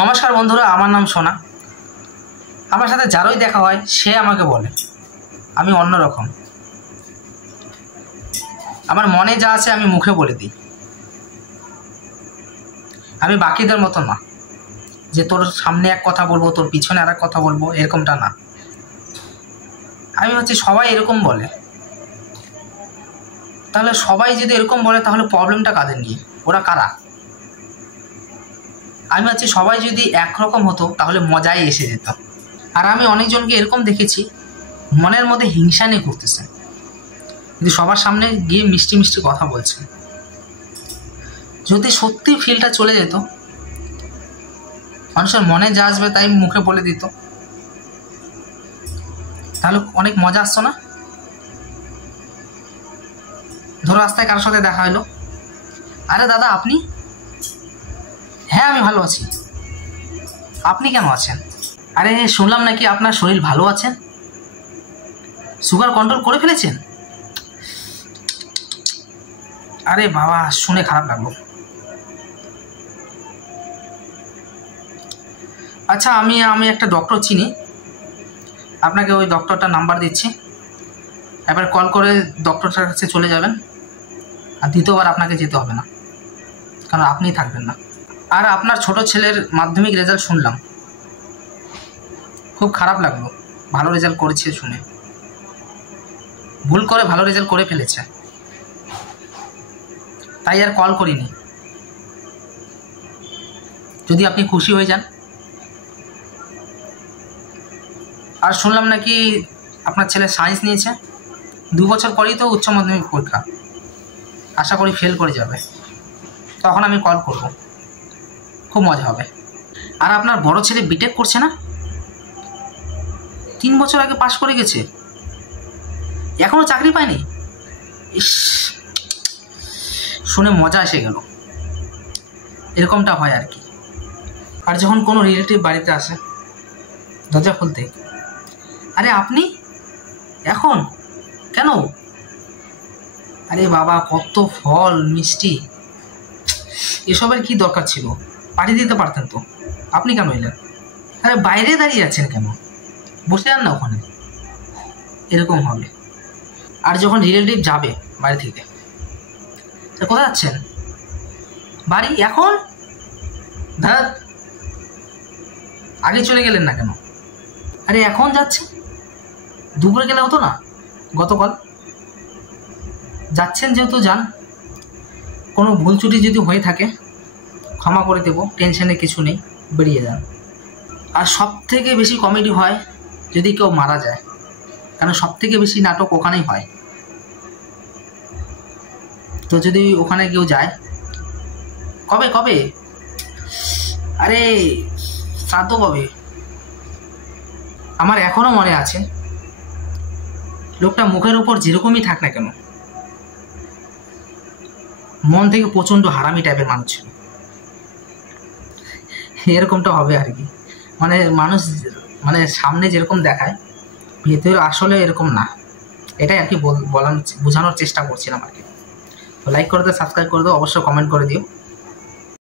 নমস্কার বন্ধুরা, আমার নাম সোনা। আমার সাথে যারই দেখা হয় সে আমাকে বলে আমি অন্যরকম। আমার মনে যা আছে আমি মুখে বলে দিই। আমি বাকিদের মতো না যে তোর সামনে এক কথা বলবো, তোর পিছনে আর এক কথা বলবো, এরকমটা না। আমি হচ্ছে সবাই এরকম বলে। তাহলে সবাই যদি এরকম বলে তাহলে প্রবলেমটা কাদের নিয়ে? ওরা কারা? আমি হচ্ছে সবাই যদি একরকম হতো তাহলে মজাই এসে যেত। আর আমি অনেকজনকে এরকম দেখেছি মনের মধ্যে হিংসা নিয়ে করতেছে, কিন্তু সবার সামনে গিয়ে মিষ্টি মিষ্টি কথা বলছে। যদি সত্যি ফিলটা চলে যেত, মানুষের মনে যা আসবে তাই মুখে বলে দিত, তাহলে অনেক মজা আসতো না? ধরো রাস্তায় কারোর সাথে দেখা হলো, আরে দাদা আপনি? হ্যাঁ আমি ভালো আছি। আপনি কেন আছেন? আরে শুনলাম নাকি আপনার শরীর ভালো আছেন, সুগার কন্ট্রোল করে ফেলেছেন। আরে বাবা, শুনে খারাপ লাগলো। আচ্ছা আমি একটা ডক্টর চিনি, আপনাকে ওই ডক্টরটার নাম্বার দিচ্ছি। এবার কল করে ডক্টরটার কাছে চলে যাবেন, আর দ্বিতীয়বার আপনাকে যেতে হবে না, কারণ আপনিই থাকবেন না। আর আপনার ছোট ছেলের মাধ্যমিক রেজাল্ট শুনলাম, খুব খারাপ লাগলো। ভালো রেজাল্ট করেছে শুনে, ভুল করে ভালো রেজাল্ট করে ফেলেছে, তাই আর কল করিনি। যদি আপনি খুশি হয়ে যান। আর শুনলাম নাকি আপনার ছেলে সায়েন্স নিয়েছে, 2 বছর পরেই তো উচ্চ মাধ্যমিক পরীক্ষা, আশা করি ফেল করে যাবে। তখন আমি কল করব, খুব মজা হবে। আর আপনার বড় ছেলে বিটেক করছে না, 3 বছর আগে পাশ করে গেছে, এখনো চাকরি পায়নি। ইস, শুনে মজা এসে গেল। এরকমটা হয় আর কি। আর যখন কোনো রিলেটিভ বাড়িতে আসে, দরজা খুলতে, আরে আপনি এখন কেন? আরে বাবা, কত ফল মিষ্টি, এসবের কি দরকার ছিল? পাঠিয়ে দিতে পারতেন তো, আপনি কেন এলেন? আরে বাইরে দাঁড়িয়ে আছেন কেন? বসে যান না ওখানে। এরকম হবে। আর যখন রিলেটিভ যাবে বাড়ি থেকে, কোথায় যাচ্ছেন? বাড়ি এখন? দাদা আগে চলে গেলেন না কেন? আরে এখন যাচ্ছে, দুপুরে গেলে হতো না? গতকাল যাচ্ছেন যেহেতু যান। কোনো ভুল ত্রুটি যদি হয়ে থাকে ক্ষমা করে দেবো, টেনশনে কিছু নেই, বেরিয়ে যান। আর সব থেকে বেশি কমেডি হয় যদি কেউ মারা যায়, কারণ সব থেকে বেশি নাটক ওখানেই হয়। তো যদি ওখানে কেউ যায়, কবে কবে? আরে শ্রাদ্ধ কবে? আমার এখনো মনে আছে, লোকটা মুখের উপর যেরকমই থাক না কেন, মন থেকে প্রচন্ড হারামি টাইপের মানুষ ছিল। এরকমটা হবে আর কি। মানে মানুষ মানে সামনে যেরকম দেখায়, ভেতরে আসলে এরকম না। এটাই আর কি বোঝানোর চেষ্টা করছিলাম আর কি। তো লাইক করে দাও, সাবস্ক্রাইব করে দাও, অবশ্যই কমেন্ট করে দিও।